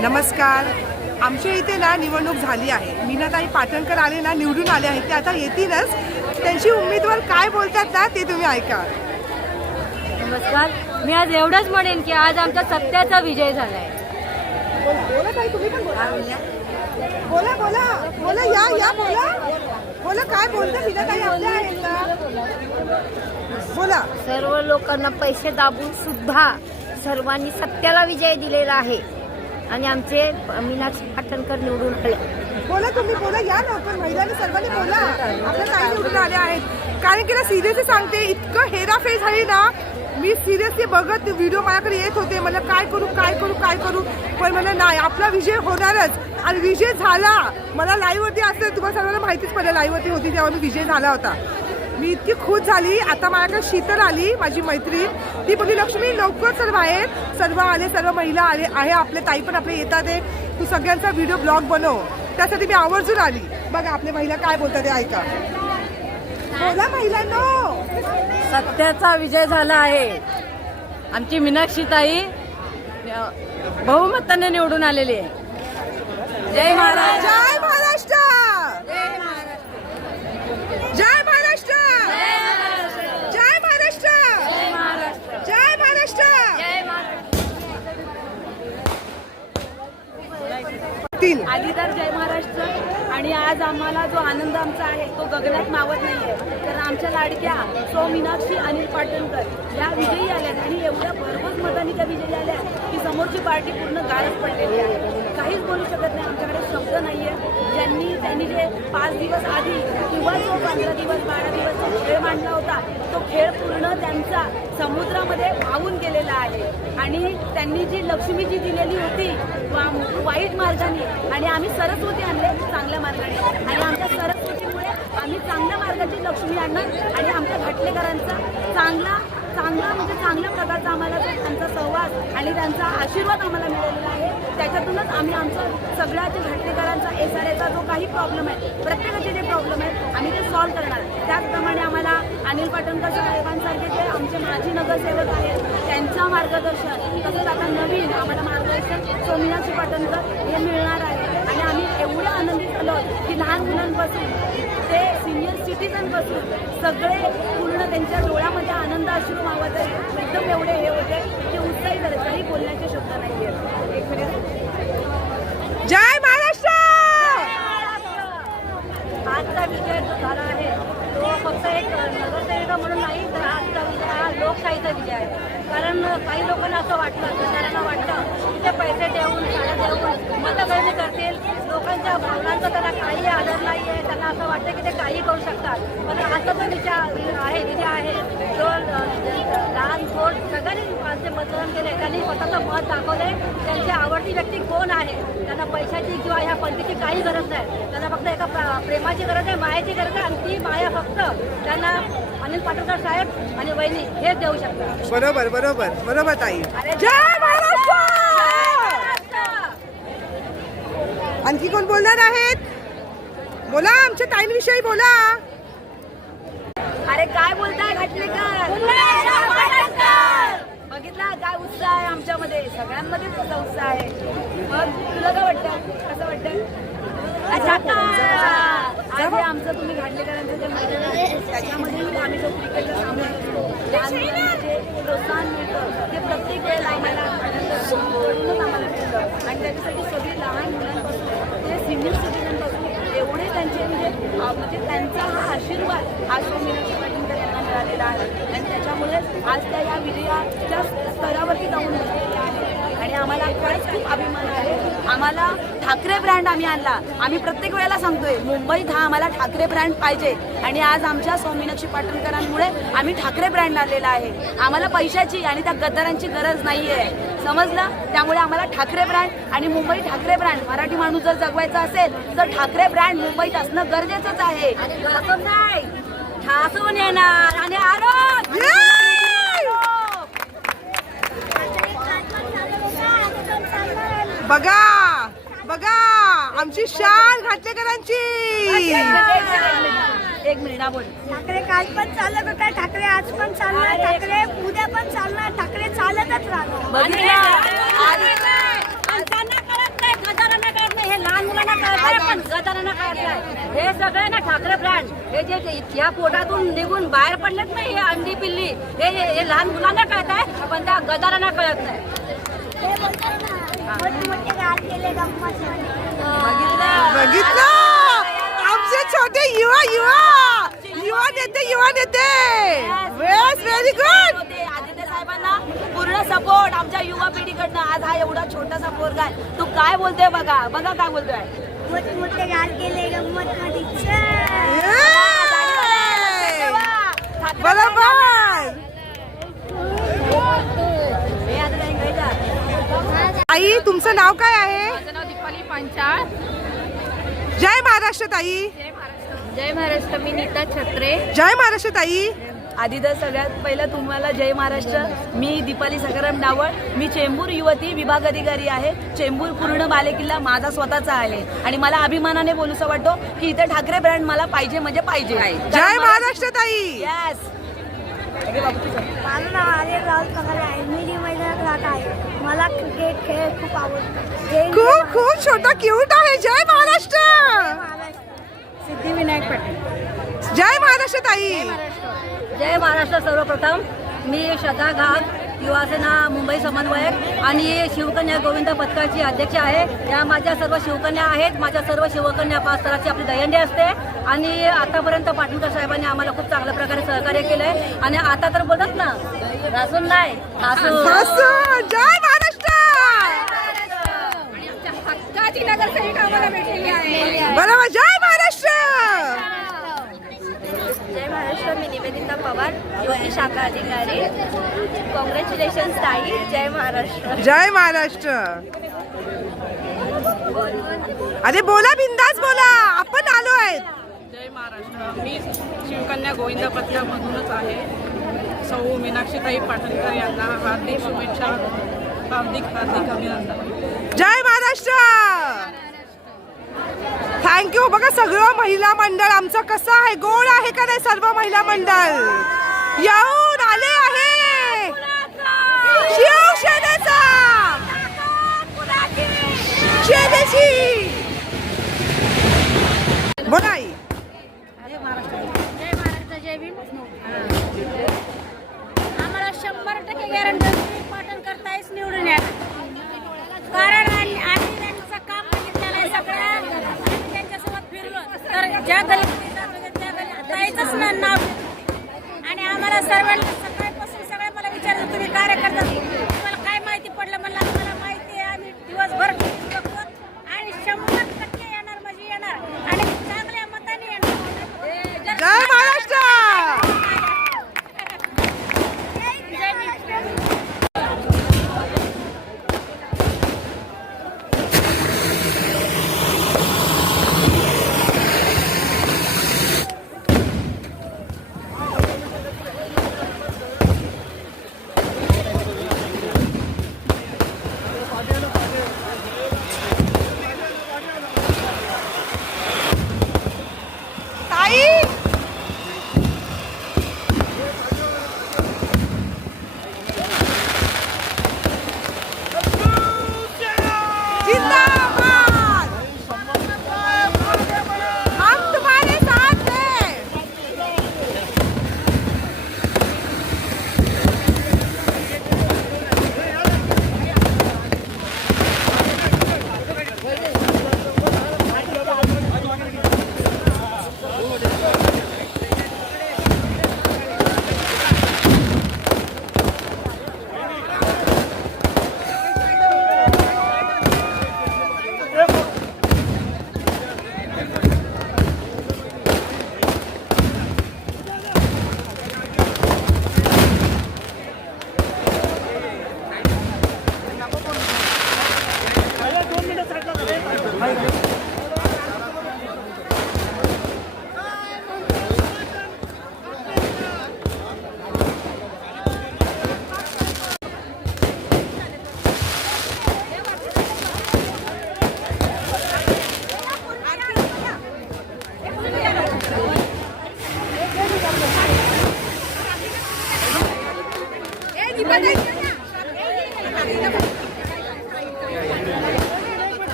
नमस्कार. आमच्या इथे ना निवडणूक झाली आहे. मीनाताई पाटणकर आले ना निवडून आले आहेत. ते आता येतीलच. त्यांची उमेदवार काय बोलतात ना ते तुम्ही ऐका. नमस्कार. मी आज एवढंच म्हणेन की आज आमचा सत्याचा विजय झालाय. बोला ताई, तुम्ही पण बोला. बोला बोला. बोला या या बोला. बोला काय बोलतं मीनाताई आपल्या आहेत का बोला. सर्व लोकांना पैसे दाबून सुद्धा सर्वांनी सत्याला विजय दिलेला आहे. आणि आमचे मीनाक्षी पाटणकर निवडून आले. बोला तुम्ही बोला. या लवकर. महिलांनी सर्वांनी बोला. आपल्या ताई निवडून आल्या आहेत. कारण की ना सिरियसली सांगते इतकं हेराफेर झाली ना मी सिरियसली बघत व्हिडिओ माझ्याकडे येत होते. मला काय करू काय करू काय करू? पण मला नाही आपला विजय होणारच. आणि विजय झाला. मला लाईव्ह वरती असं तुम्हाला सर्वांना माहितीच पडलं. लाईव्हवरती होती तेव्हा मी विजय झाला होता. मी इतकी खुश झाली. आता माझ्याकडे शीतल आली माझी मैत्रीण. ती बोलली लक्ष्मी लवकर सर्व आहे सर्व आले सर्व महिला आले आहे आपले ताई पण आपले येतात आहे. तू सगळ्यांचा व्हिडिओ ब्लॉग बनव. त्यासाठी मी आवर्जून आली. बघा आपल्या महिला काय बोलतात ते ऐका. बोला महिलांनो. सत्याचा विजय झाला आहे. आमची मीनाक्षी ताई बहुमताने निवडून आलेली आहे. जय महाराज. जय महाराष्ट्र जय महाराष्ट्र जय महाराष्ट्र जय महाराष्ट्र तीन आधी तर जय महाराष्ट्र. आणि आज आम्हाला जो आनंद आमचा आहे तो गगनात मावत नाहीये. आहे आमच्या लाडक्या सौ मीनाक्षी अनिल पाटणकर या विजयी आल्यात आणि एवढ्या भरघोस मतांनी त्या विजयी आल्या की समोरची पार्टी पूर्ण गारज पडलेली आहे. काहीच बोलू शकत नाही. आमच्याकडे शब्द नाहीये. ज्यांनी त्यांनी जे पाच दिवस आधी किंवा जो पंधरा दिवस बारा दिवस जो खेळ मांडला होता तो खेळ पूर्ण त्यांचा समुद्रामध्ये वाहून गेलेला आहे. आणि त्यांनी जी लक्ष्मी जी दिलेली होती वा- वाईट मार्गाने आणि आम्ही सरस्वती आणले चांगल्या मार्गाने. आणि आमच्या सरस्वती आम्ही चांगल्या मार्गाची लक्ष्मी आणणार आणि आमच्या घाटलेकरांचा चांगला चांगला म्हणजे चांगल्या प्रकारचा आम्हाला त्यांचा सहवास आणि त्यांचा आशीर्वाद आम्हाला मिळालेला आहे. त्याच्यातूनच आम्ही आमचा सगळ्याच्या घाटलेकरांचा एस आर एचा जो काही प्रॉब्लेम आहे प्रत्येकाचे जे प्रॉब्लेम आहेत आम्ही ते सॉल्व्ह करणार. त्याचप्रमाणे आम्हाला अनिल पाटणकर साहेबांसारखे जे आमचे माजी नगरसेवक आहेत त्यांचं मार्गदर्शन तसंच आता नवीन आम्हाला मार्गदर्शन सोमीनाक्षी पाटणकर हे मिळणार आहे. आणि आम्ही एवढं आनंदित झालो की लहान मुलांपासून ते सिनियर सिटीजनपासून सगळे पूर्ण त्यांच्या डोळ्यामध्ये आनंद अश्रू मावत आहे एकदम एवढे हे होते की उत्साही झाले काही बोलण्याचे शब्द नाही आहेत एक मिनिट जय महाराष्ट्र! आजचा विजय जो झाला आहे तो फक्त एक नगरसेविका म्हणून नाही तर आजचा विजय हा लोकशाहीचा विजय आहे. कारण काही लोकांना असं वाटतं गटारांना वाटतं की ते पैसे देऊन शाळा देऊन मतपेरणी करतील. लोकांच्या भावनांचा त्यांना काही आदर नाही आहे त्यांना असं वाटतं की ते काही करू शकतात. पण आजचा जो विचार आहे विजय आहे. जो लहान थोर सगळ्यांनी माणसे मतदान केले. त्यांनी स्वतःचं मत दाखवले. त्यांची आवडती व्यक्ती कोण आहे? त्यांना पैशाची किंवा ह्या पद्धतीची काही गरज नाही. त्यांना फक्त एका प्रा- प्रेमाची गरज आहे मायाची गरज आहे. आणि ती माया फक्त त्यांना अनिल पाटणकर साहेब आणि वहिनी हेच देऊ शकतात. बरोबर बरोबर बरोबर ताई. जय महाराष्ट्र! आणखी कोण बोलणार आहेत? बोला आमच्या ताईंविषयी बोला. अरे काय बोलताय घटले बघितला काय उत्साह आहे आमच्यामध्ये? सगळ्यांमध्येच तसा उत्साह आहे. मग तुला काय वाटतं कसं वाटतं अच्छा आज हे आमचं तुम्ही घाटलेकरांचं जे मैदान आहे त्याच्यामध्ये आम्ही जो क्रिकेटचा सामना करतो लहान मुलांना जे प्रोत्साहन मिळतं. ते प्रत्येक वेळेला आम्हाला मिळतं. आणि त्याच्यासाठी सगळी लहान मुलांपासून ते सिनियर सिटीजनपासून एवढे त्यांचे म्हणजे म्हणजे त्यांचा हा आशीर्वाद आज स्वामी पाटील यांना मिळालेला आहे. आज त्या या विजयाच्या स्तरावरती जाऊन बसलेल्या आहेत आणि आम्हाला खरंच खूप अभिमान आहे. आम्हाला ठाकरे ब्रँड आम्ही आणला. आम्ही प्रत्येक वेळेला सांगतोय मुंबईत हा आम्हाला ठाकरे ब्रँड पाहिजे. आणि आज आमच्या सौमीनाक्षी पाटणकरांमुळे आम्ही ठाकरे ब्रँड आणलेला आहे. आम्हाला पैशाची आणि त्या गद्दारांची गरज नाही आहे समजलं? त्यामुळे आम्हाला ठाकरे ब्रँड आणि मुंबई ठाकरे ब्रँड मराठी माणूस जर जगवायचा असेल तर ठाकरे ब्रँड मुंबईत असणं गरजेचंच आहे. असं नाही ठासून येणार. आणि आरोग्य बघा बघा आमची शाल घाटलेकरांची. एक मिनिट बोल. ठाकरे काल पण चालत होता ठाकरे आज पण चालणार ठाकरे उद्या पण चालणार ठाकरे चालतच राहणार. बघितलं? आज- काय पण गदारांना कळत नाही. हे सगळे ना ठाकरे ब्रँड हे जे जे या पोटातून निघून बाहेर पडलेत नाही हे अंडी पिल्ली हे हे हे लहान मुलांना कळत आहे पण त्या गदारांना कळत नाही. बघितलं? आमचे छोटे युवा युवा! युवा नेते युवा नेते! वेस व्हेरी गुड साहेबांना पूर्ण सपोर्ट आमच्या युवा पिढीकडनं. आज हा एवढा छोटासा पोरगा आहे. तू काय बोलतोय बघा? बघा काय बोलतोय. मोठमोठे गाल केले गंमत मध्ये बरोबर आई तुमचं नाव काय आहे? माझं नाव दीपाली पांचाळ. जय महाराष्ट्र ताई. जय महाराष्ट्र. मी नीता छत्रे. जय महाराष्ट्र ताई. आधी तर सगळ्यात पहिलं तुम्हाला जय महाराष्ट्र. मी दीपाली सकाराम डावळ. मी चेंबूर युवती विभाग अधिकारी आहे. चेंबूर पूर्ण बालेकिल्ला माझा स्वतःचा आहे. आणि मला अभिमानाने बोलूसा वाटतो की इथे ठाकरे ब्रँड मला पाहिजे म्हणजे पाहिजे. जय महाराष्ट्र ताई. येस माझं नाव आर्य राहुल पगार आहे. मी जी मैदानात राहत आहे. मला क्रिकेट खेळ खूप आवडतो. खूप खूप छोटा क्यूट आहे. जय महाराष्ट्र. सिद्धिविनायक पाटील. जय महाराष्ट्र ताई. जय महाराष्ट्र. सर्वप्रथम. मी श्रद्धा घाग युवासेना मुंबई समन्वयक आणि शिवकन्या गोविंद पथकाची अध्यक्ष आहे. या माझ्या सर्व शिवकन्या आहेत. माझ्या सर्व शिवकन्या पाच स्तराची आपली दयंडी असते. आणि आतापर्यंत पाटणकर साहेबांनी आम्हाला खूप चांगल्या प्रकारे सहकार्य केलंय. आणि आता तर बोलत ना हसून नाही हक्काची नगरसेविका आम्हाला भेटलेली आहे. बरोबर जय महाराष्ट्र! जय महाराष्ट्र मी निवेदिता पवार युवती शाखा अधिकारी कॉंग्रॅच्युलेशन ताई जय महाराष्ट्र. जय महाराष्ट्र! अरे बोला बिंदास बोला आपण आलो आहेत. जय महाराष्ट्र. मी शिवकन्या गोविंद पथकामधूनच आहे. सौ मीनाक्षीताई पाटणकर यांना हार्दिक शुभेच्छा हार्दिक हार्दिक अभिनंदन. जय महाराष्ट्र! थँक्यू बघा सगळं महिला मंडळ आमचं कसं आहे? गोड आहे का नाही सर्व महिला मंडळ? येऊन आले आहे! शिवसेनेचा! सेनेची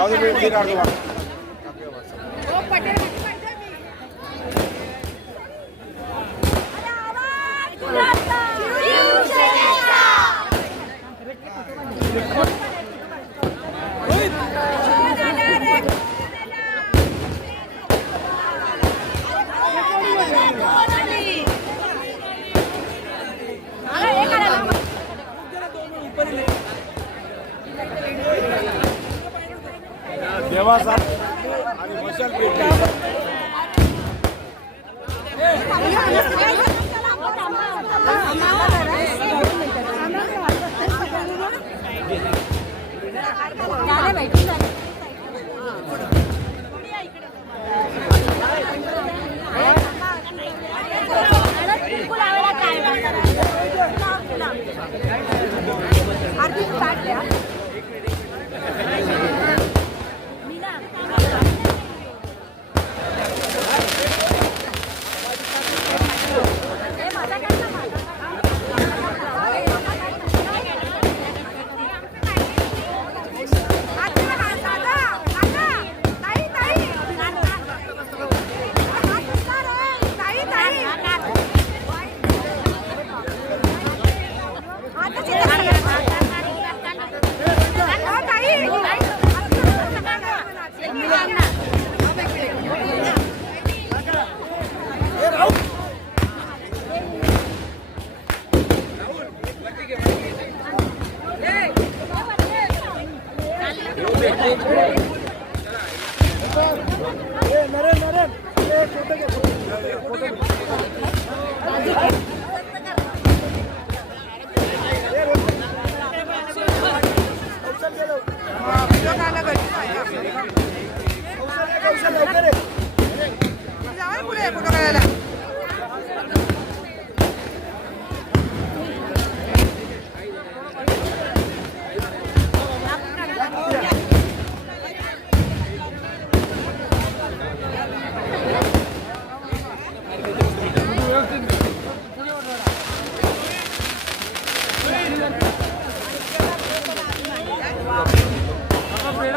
రాదు రాదు Thank you. देवाचा आणि मशाल पेटली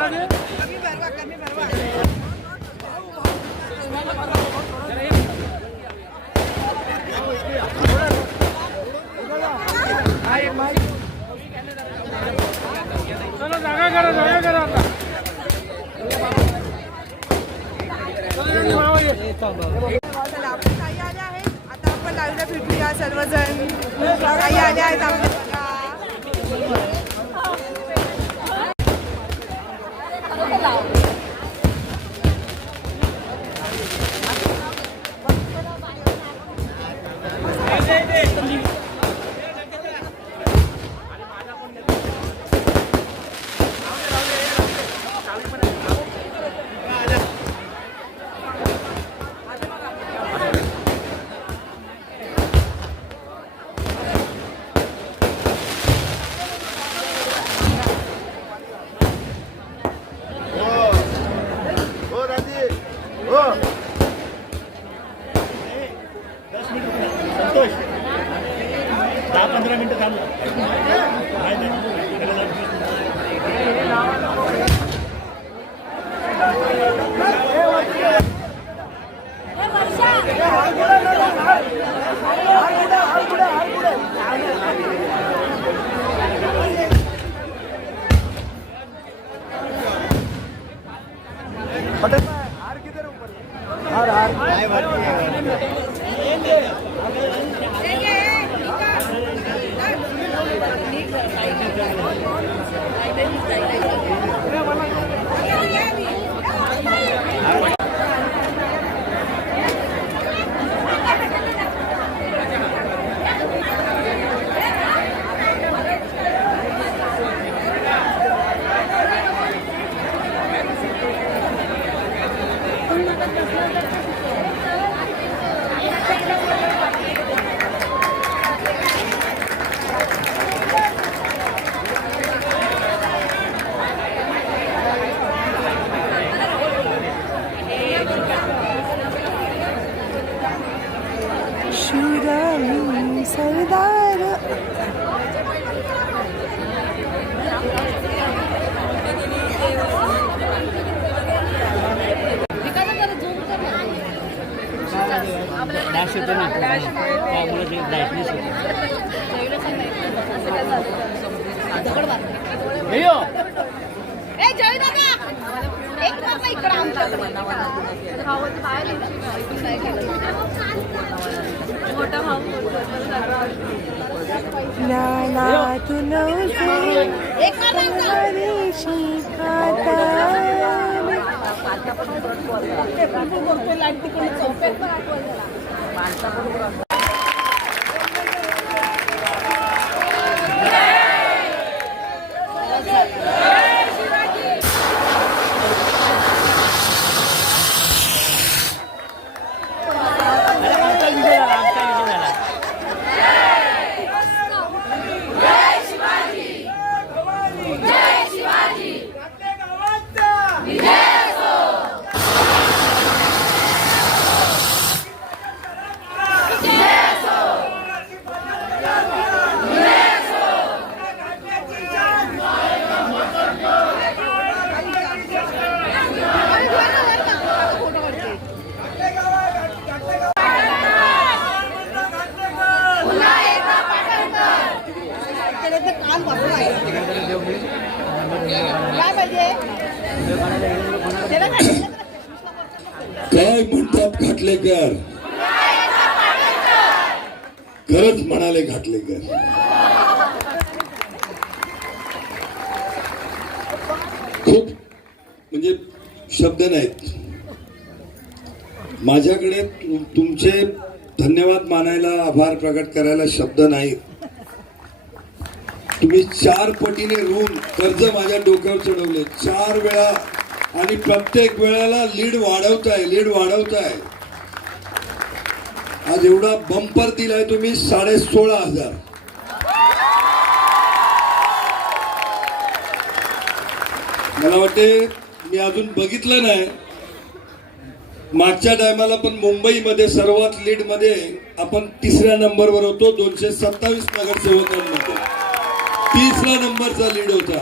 कमी ब्राईटनेस येतो ना त्यामुळे ते ब्राईटनेस हरीशी खाता. आमचा विजय झाला आमचा विजय झाला काय म्हणतात घाटलेकर खरंच म्हणाले घाटलेकर खूप म्हणजे शब्द नाहीत. माझ्याकडे तुमचे धन्यवाद मानायला आभार प्रकट करायला शब्द नाहीत. तुम्ही चार पटीने ऋण कर्ज माझ्या डोक्यावर चढवले. चार वेळा आणि प्रत्येक वेळेला लीड वाढवताय लीड वाढवताय. आज एवढा बंपर दिलाय तुम्ही साडे सोळा हजार. मला वाटते मी अजून बघितलं नाही. मागच्या टायमाला पण मुंबईमध्ये सर्वात लीडमध्ये आपण तिसऱ्या नंबरवर होतो दोनशे सत्तावीस नगरसेवकांमध्ये. तिसरा नंबरचा लीड होता.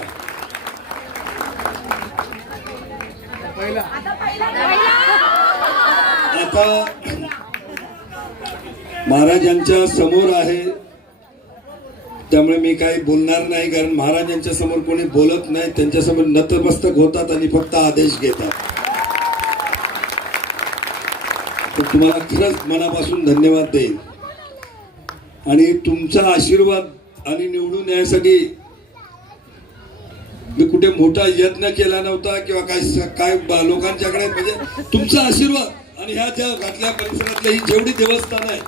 आता महाराजांच्या समोर आहे. त्यामुळे मी काही बोलणार नाही कारण महाराजांच्या समोर कोणी बोलत नाही त्यांच्यासमोर नतमस्तक होतात आणि फक्त आदेश घेतात. तर तुम्हाला खरंच मनापासून धन्यवाद देईन. आणि तुमचा आशीर्वाद आणि निवडून येण्यासाठी मी कुठे मोठा यत्न केला नव्हता किंवा काय काय लोकांच्याकडे म्हणजे तुमचा आशीर्वाद आणि ह्या ज्या घातल्या परिसरातल्या ही जेवढी देवस्थान आहे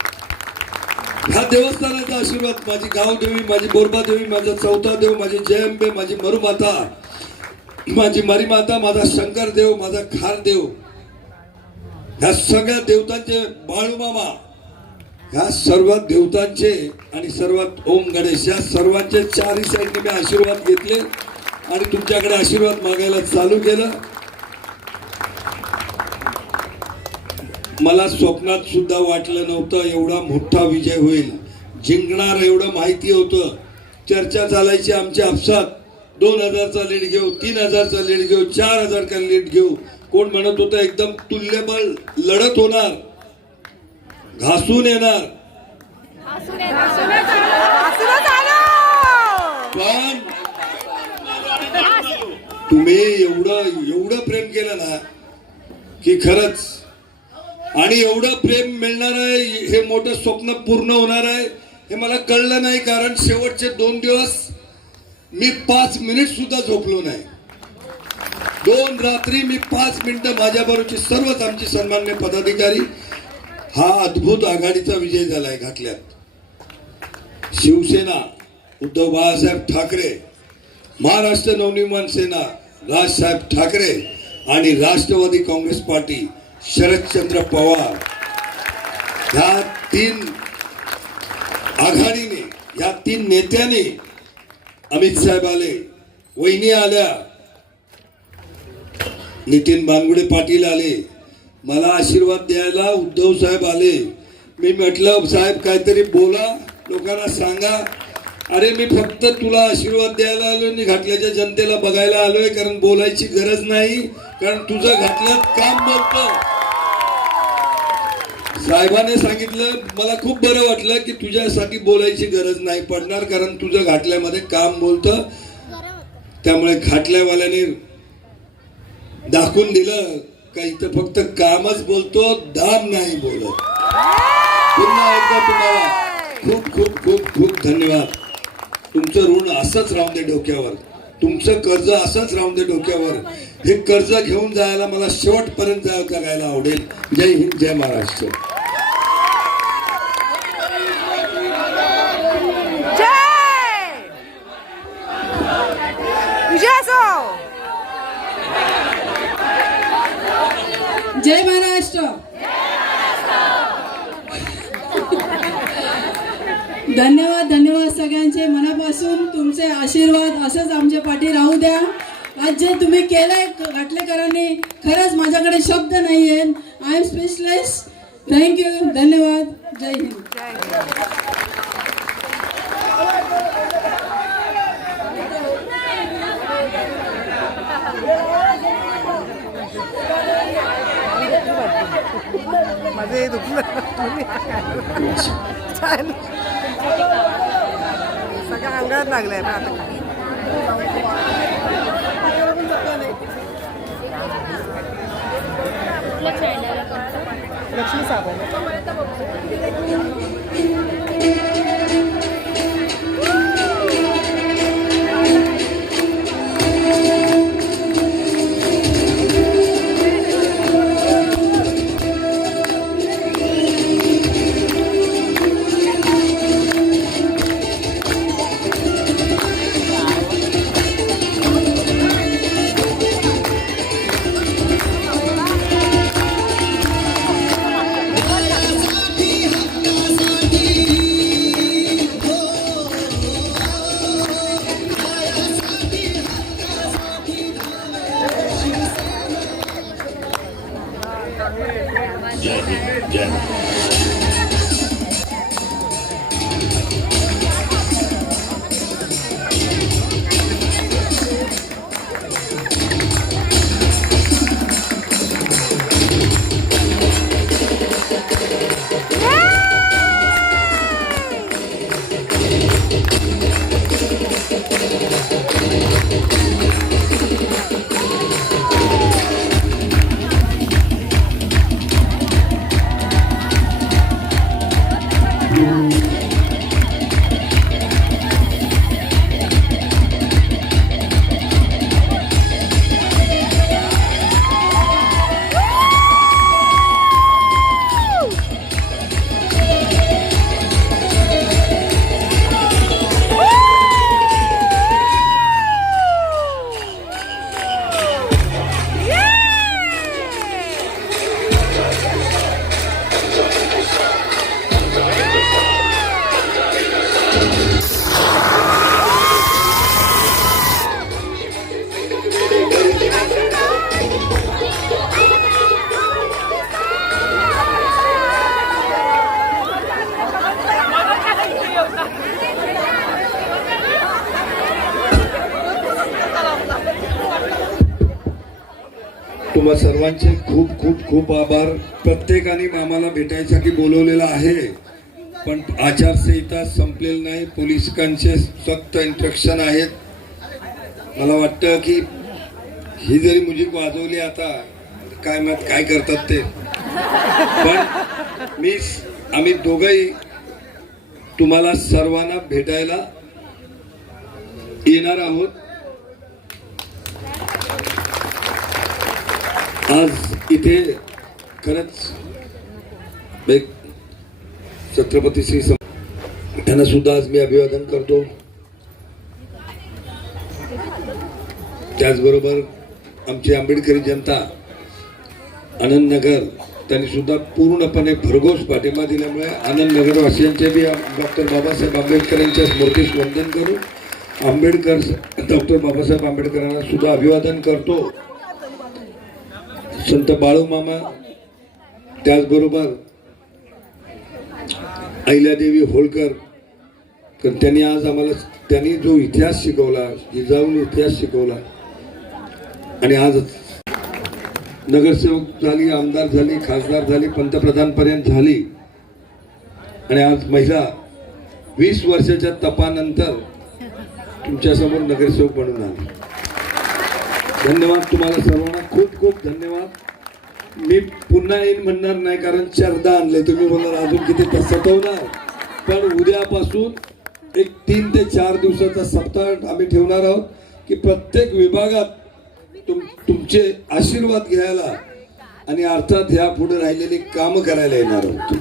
ह्या देवस्थानाचा आशीर्वाद माझी गावदेवी माझी बोरबादेवी माझा चौथा देव माझी जयंबे माझी मरुमाता माझी मरीमाता माझा शंकर देव माझा खार देव. ह्या सगळ्या देवतांचे बाळूमामा ह्या सर्व देवतांचे आणि सर्वात ओम गणेश या सर्वांचे चारही साईडने मी आशीर्वाद घेतले आणि तुमच्याकडे आशीर्वाद मागायला चालू केलं. मला स्वप्नात सुद्धा वाटलं नव्हतं एवढा मोठा विजय होईल. जिंकणार एवढं माहिती होतं. चर्चा चालायची आमच्या आपसात. दोन हजारचा लीड घेऊ तीन हजारचा लीड घेऊ चार हजार का लीड घेऊ. कोण म्हणत होतं एकदम तुल्यबळ लढत होणार. घासून येणार. पण तुम्ही एवढं एवढं प्रेम केलं ना की खरंच आणि एवढं प्रेम मिळणार आहे हे मोठं स्वप्न पूर्ण होणार आहे हे मला कळलं नाही कारण शेवटचे दोन दिवस मी पाच मिनिट सुद्धा झोपलो नाही. दोन रात्री मी पाच मिनिटं माझ्याबरोबरची सर्वच आमची सन्मान्य पदाधिकारी हा अद्भुत आघाडीचा विजय झालाय घातल्यात. शिवसेना उद्धव बाळासाहेब ठाकरे महाराष्ट्र नवनिर्माण सेना राजसाहेब ठाकरे आणि राष्ट्रवादी काँग्रेस पार्टी शरदचंद्र पवार ह्या तीन आघाडीने या तीन नेत्यांनी अमित साहेब आले वहिनी आल्या नितीन बांगुडे पाटील आले मला आशीर्वाद द्यायला उद्धव साहेब आले. मी म्हटलं साहेब काहीतरी बोला लोकांना सांगा. अरे मी फक्त तुला आशीर्वाद द्यायला आलो आणि घाटल्याच्या जनतेला बघायला आलोय कारण बोलायची गरज नाही कारण तुझं घातलं काम बघतं साहेबाने सांगितलं मला खूप बरं वाटलं की तुझ्यासाठी बोलायची गरज नाही पडणार कारण तुझं घाटल्यामध्ये काम बोलतं. त्यामुळे घाटल्यावाल्याने दाखवून दिलं का इथं फक्त कामच बोलतो दाम नाही बोलत. पुन्हा एकदा तुम्हाला खूप खूप खूप खूप धन्यवाद. तुमचं ऋण असंच राहून दे डोक्यावर. तुमचं कर्ज असंच राहून दे डोक्यावर. हे कर्ज घेऊन जायला मला शेवटपर्यंत जायला आवडेल. जय हिंद जय महाराष्ट्र जय विजय असो जय महाराष्ट्र. धन्यवाद धन्यवाद सगळ्यांचे मनापासून तुमचे आशीर्वाद असंच आमच्या पाठी राहू द्या. आज जे तुम्ही केलंय घाटलेकरांनी खरंच माझ्याकडे शब्द नाही आहेत आय एम स्पेशलिस्ट थँक्यू धन्यवाद. जय हिंद. माझे दुखलं छान. सगळ्या अंगात लागलंय ना लक्ष्मी साबण खूप आभार. प्रत्येकाने मामाला भेटायसाठी बोलवलेलं आहे. पण आचारसंहिता संपलेली नाही. पोलिसांचे सक्त इन्स्ट्रक्शन आहेत. मला वाटतं की ही जरी म्युझिक वाजवली आता काय मत काय करतात ते? पण मी आम्ही दोघंही तुम्हाला सर्वांना भेटायला येणार आहोत. आज इथे खरंच एक छत्रपती श्री त्यांना सुद्धा आज मी अभिवादन करतो. त्याचबरोबर आमची आंबेडकरी जनता आनंदनगर त्यांनी सुद्धा पूर्णपणे भरघोस पाठिंबा दिल्यामुळे आनंदनगरवासियांचे बी डॉक्टर बाबासाहेब आंबेडकर यांच्या स्मृतीस वंदन करू आंबेडकर डॉक्टर बाबासाहेब आंबेडकरांना सुद्धा अभिवादन करतो. संत बाळूमामा त्याचबरोबर अहिल्यादेवी होळकर. कारण त्यांनी आज आम्हाला त्यांनी जो इतिहास शिकवला जिजाऊन इतिहास शिकवला आणि आज नगरसेवक झाली आमदार झाली खासदार झाली पंतप्रधानपर्यंत झाली आणि आज महिला वीस वर्षाच्या तपानंतर तुमच्यासमोर नगरसेवक बनून आली. धन्यवाद तुम्हाला सर्वांना. खूप खूप धन्यवाद. मी पुन्हा येईन म्हणणार नाही कारण श्रद्धा आणले. तुम्ही बोलणार अजून किती तास सतवणार? पण उद्यापासून एक तीन ते चार दिवसाचा सप्ताह आम्ही ठेवणार आहोत की प्रत्येक विभागात तुम तुमचे आशीर्वाद घ्यायला आणि अर्थात ह्या पुढे राहिलेली कामं करायला येणार आहोत.